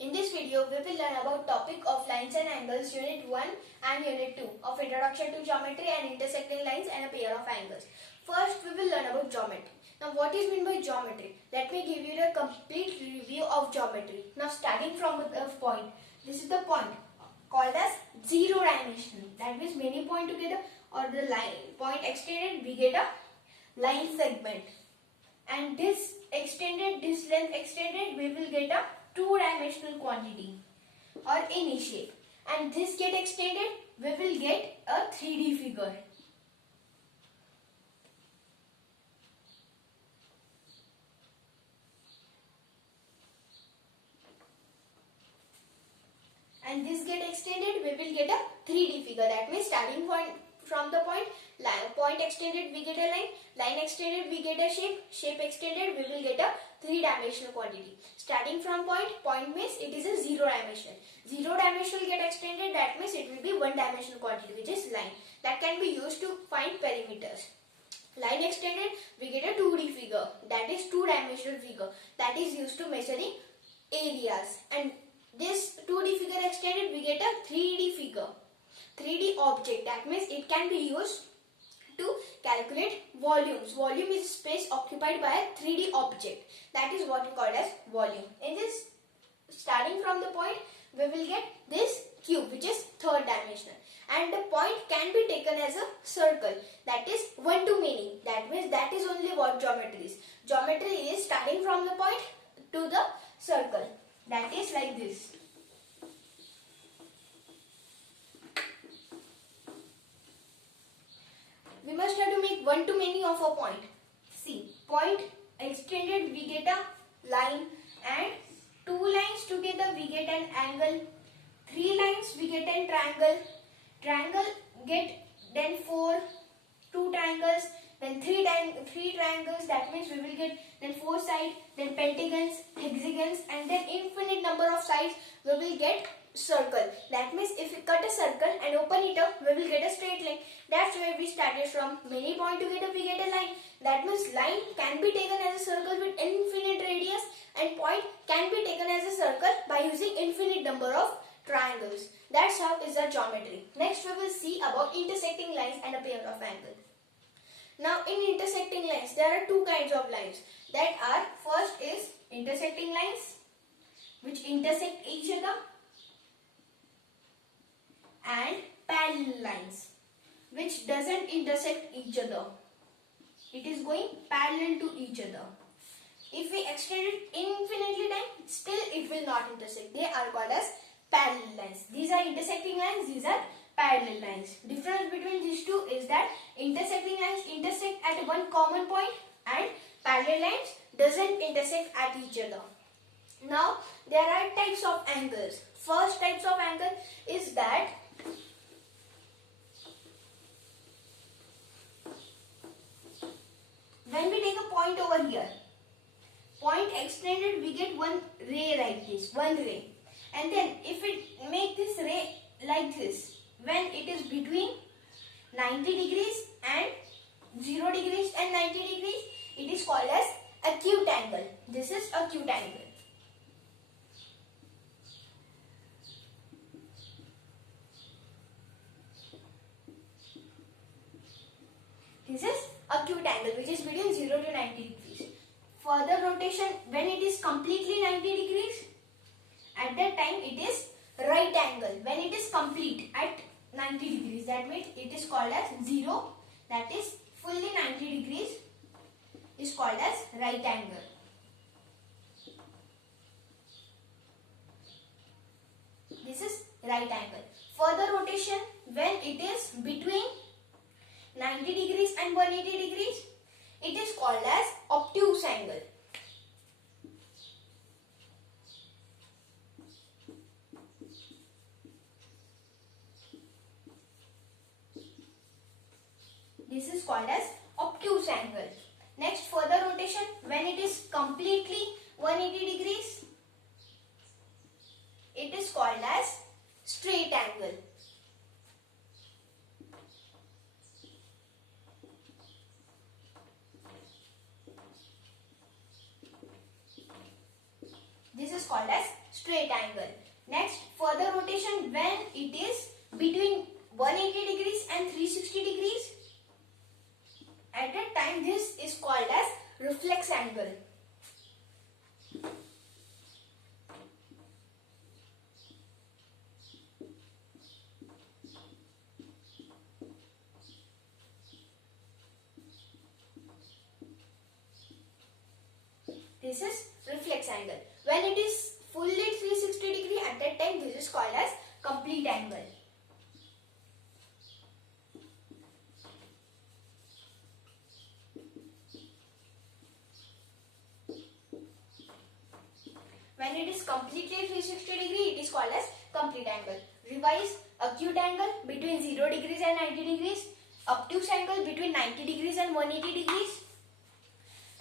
In this video, we will learn about topic of lines and angles, Unit 1 and Unit 2 of Introduction to Geometry and Intersecting Lines and a Pair of Angles. First, we will learn about geometry. Now, what is meant by geometry? Let me give you the complete review of geometry. Now, starting from the point. This is the point called as zero dimensional. That means many points together or the line point extended, we get a line segment. And this length extended, we will get a two-dimensional quantity or any shape. And this get extended, we will get a 3D figure. And this get extended, we will get a 3D figure. That means starting from the point extended, we get a line extended, we get a shape extended, we will get a three-dimensional quantity. Starting from point means it is a zero dimension. Zero dimensional get extended, that means it will be one-dimensional quantity, which is line. That can be used to find perimeters. Line extended, we get a 2D figure, that is two-dimensional figure, that is used to measuring areas. And this 2D figure extended, we get a 3D figure, 3D object. That means it can be used to calculate volumes. Volume is space occupied by a 3D object. That is what we call as volume. In this, starting from the point, we will get this cube, which is third dimensional. And the point can be taken as a circle. That is one to many. That means that is only what geometry is. Geometry is starting from the point to the circle. That is like this. We must have to make one to many of a point. See, point extended, we get a line, and two lines together we get an angle. Three lines we get a triangle. Triangle get then two triangles, then three triangles. That means we will get then four sides, then pentagons, hexagons, and then infinite number of sides. We will get circle. That means if we cut a circle and open it up, we will get a straight line. That's where we started from. Many points together we get a line. That means line can be taken as a circle with infinite radius, and point can be taken as a circle by using infinite number of triangles. That's how is our geometry. Next we will see about intersecting lines and a pair of angles. Now in intersecting lines, there are two kinds of lines. That are, first is intersecting lines, which intersect each other, and parallel lines, which doesn't intersect each other. It is going parallel to each other. If we extend it infinitely time, still it will not intersect. They are called as parallel lines. These are intersecting lines, these are parallel lines. Difference between these two is that intersecting lines intersect at one common point and parallel lines doesn't intersect at each other. Now there are types of angles. First types of angle is that when we take a point over here, point extended, we get one ray like this, one ray. And then if we make this ray like this, when it is between 90 degrees and 0 degrees and 90 degrees, it is called as acute angle. This is acute angle. This is acute angle, which is between 0 to 90 degrees. Further rotation, when it is completely 90 degrees, at that time it is right angle. When it is complete at 90 degrees, that means it is called as 0. That is fully 90 degrees is called as right angle. This is right angle. Further rotation, when it is between 90 degrees and 180 degrees, it is called as obtuse angle. This is called as obtuse angle. Next, further rotation, when it is completely 180 degrees, it is called as straight angle. This is is called as straight angle. Next, further rotation when it is between 180 degrees and 360 degrees. At that time, this is called as reflex angle. This is reflex angle. When it is fully 360 degree, at that time this is called as complete angle. When it is completely 360 degree, it is called as complete angle. Revise: acute angle between 0 degrees and 90 degrees, obtuse angle between 90 degrees and 180 degrees,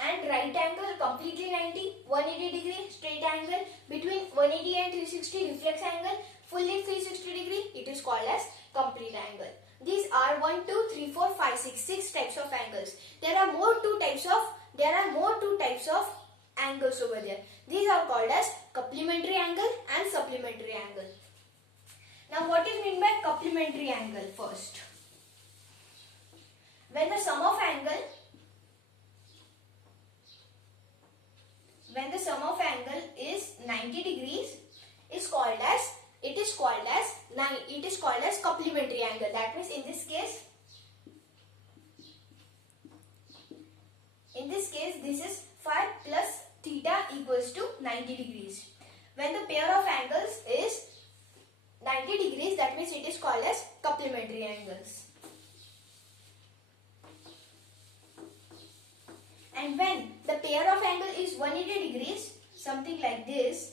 and right angle completely 90, 180 degree, straight angle between 180 and 360, reflex angle fully 360 degree, it is called as complete angle. These are 1, 2, 3, 4, 5, 6 types of angles. There are more two types of angles over there. These are called as complementary angle and supplementary angle. Now what is meant by complementary angle first? When the sum of angle is 90 degrees, it is called as complementary angle. That means in this case this is phi plus theta equals to 90 degrees. When the pair of angles is 90 degrees, that means it is called as complementary angles. And when the pair of angle is 180 degrees, something like this,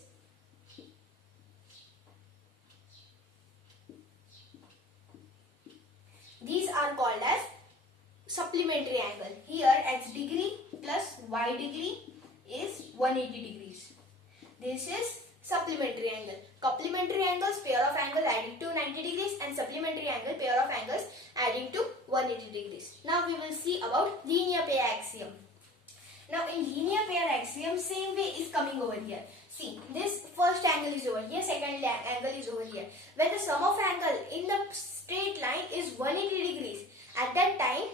these are called as supplementary angle. Here x degree plus y degree is 180 degrees. This is supplementary angle. Complementary angles, pair of angles adding to 90 degrees, and supplementary angle, pair of angles adding to 180 degrees. Now we will see about linear pair axiom. Now in linear pair axiom, same way is coming over here. See, this first angle is over here, second angle is over here. When the sum of angle in the straight line is 180 degrees, at that time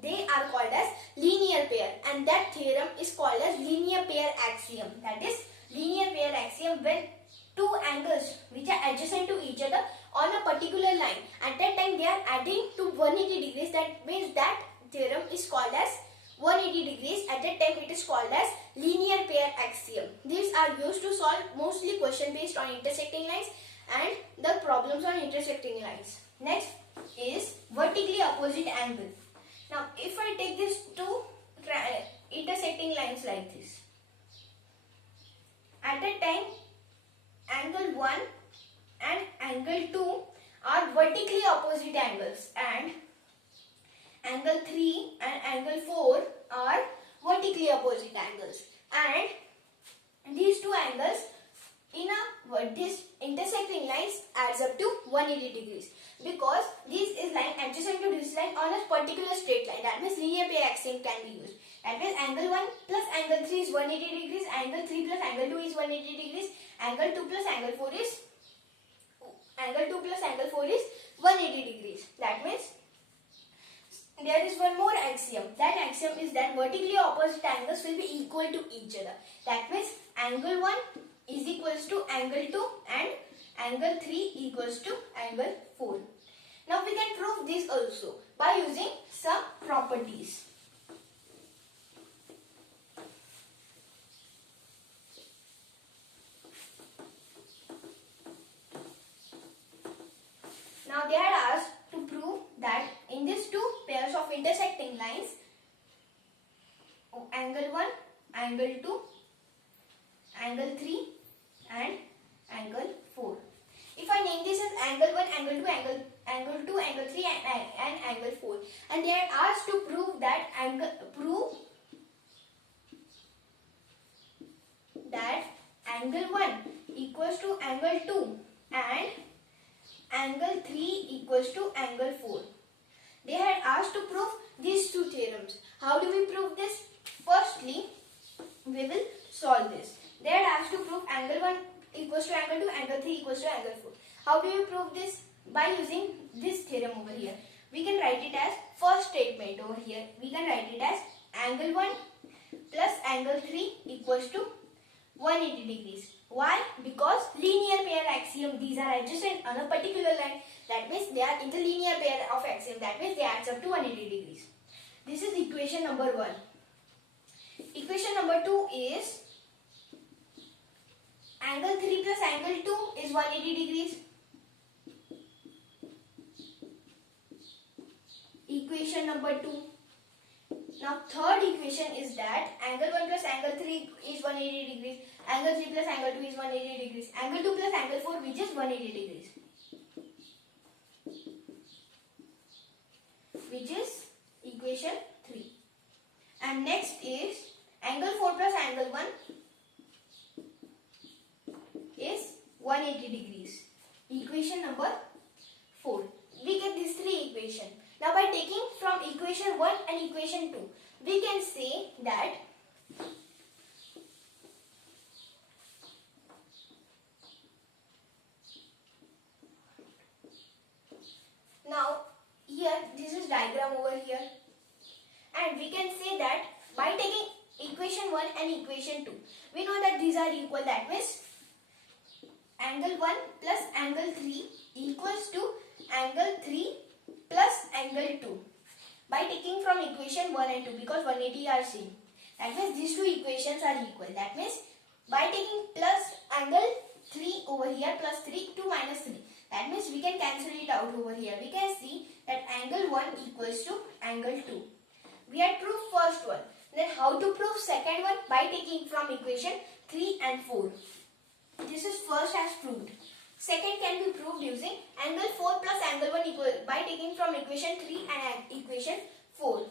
they are called as linear pair, and that theorem is called as linear pair axiom. That is linear pair axiom when two angles which are adjacent to each other on a particular line, at that time they are adding to 180 degrees. That means that theorem is called as 180 degrees. At that time it is called as linear pair axiom. These are used to solve mostly question based on intersecting lines and the problems on intersecting lines. Next is vertically opposite angle. Now if I take these two intersecting lines like this, at that time angle 1 and angle 2 are vertically opposite angles, and angle 3 and angle 4 are vertically opposite angles, and these two angles in this intersecting lines adds up to 180 degrees, because this is line adjacent to this line on a particular straight line. That means linear pair axiom can be used. That means angle 1 plus angle 3 is 180 degrees, angle 3 plus angle 2 is 180 degrees, angle 2 plus angle 4 is 180 degrees. That means there is one more axiom. That axiom is that vertically opposite angles will be equal to each other. That means angle 1 is equals to angle 2 and angle 3 equals to angle 4. Now we can prove this also by using some properties. Now they are asked to prove that in these two pairs of intersecting lines, angle 1, angle 2, angle 3 and angle 4. If I name this as angle 1, angle 2, angle 2, angle 3 and angle 4, and they are asked to prove that angle 1 equals to angle 2 and angle 3 equals to angle 4. They had asked to prove these two theorems. How do we prove this? Firstly, we will solve this. They had asked to prove angle 1 equals to angle 2, angle 3 equals to angle 4. How do you prove this? By using this theorem over here. We can write it as first statement over here. We can write it as angle 1 plus angle 3 equals to 180 degrees. Why? Because linear pair axiom, these are adjacent on a particular line. That means they are interlinear pair of axiom. That means they adds up to 180 degrees. This is equation number 1. Equation number 2 is angle 3 plus angle 2 is 180 degrees. Equation number 2. Now third equation is that angle 1 plus angle 3 is 180 degrees. Angle 3 plus angle 2 is 180 degrees. Angle 2 plus angle 4 which is 180 degrees. Which is equation 3. And next is angle 4 plus angle 1 is 180 degrees. Equation number 4. We get these three equations. Now by taking from equation 1 and equation 2, we can say that now here this is diagram over here, and we can say that by taking equation 1 and equation 2, we know that these are equal. That means angle 1 plus angle 3 equals to angle 3 plus angle 2 by taking from equation 1 and 2, because 180 are same. That means these two equations are equal. That means by taking plus angle 3 over here plus 3 to minus 3, that means we can cancel it out over here. We can see that angle 1 equals to angle 2. We had proved first one. Then how to prove second one? By taking from equation 3 and 4. This is first as proved. Second can be proved using angle 4 plus angle 1 equal by taking from equation 3 and equation 4.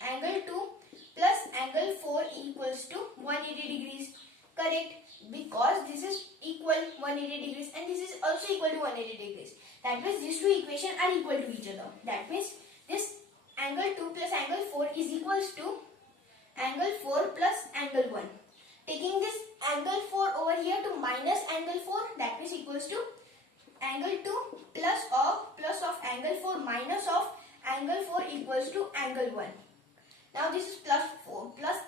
Angle 2 plus angle 4 equals to 180 degrees. Correct? Because this is equal 180 degrees and this is also equal to 180 degrees. That means these two equations are equal to each other. That means this angle 2 plus angle 4 is equals to angle 4 plus angle 1. Taking this angle 4 over here to minus angle 4, that means equals to angle 2 plus of angle 4 minus of angle 4 equals to angle 1. Now this is plus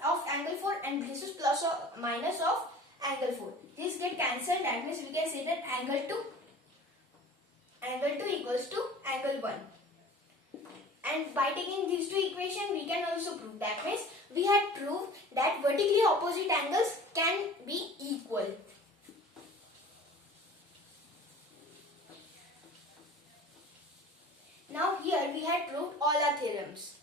of angle 4 and this is plus or minus of angle 4. This get cancelled. That means we can say that angle 2 equals to angle 1. And by taking these two equations, we can also prove. That means we had proved that vertically opposite angles can be equal. Now here we had proved all our theorems.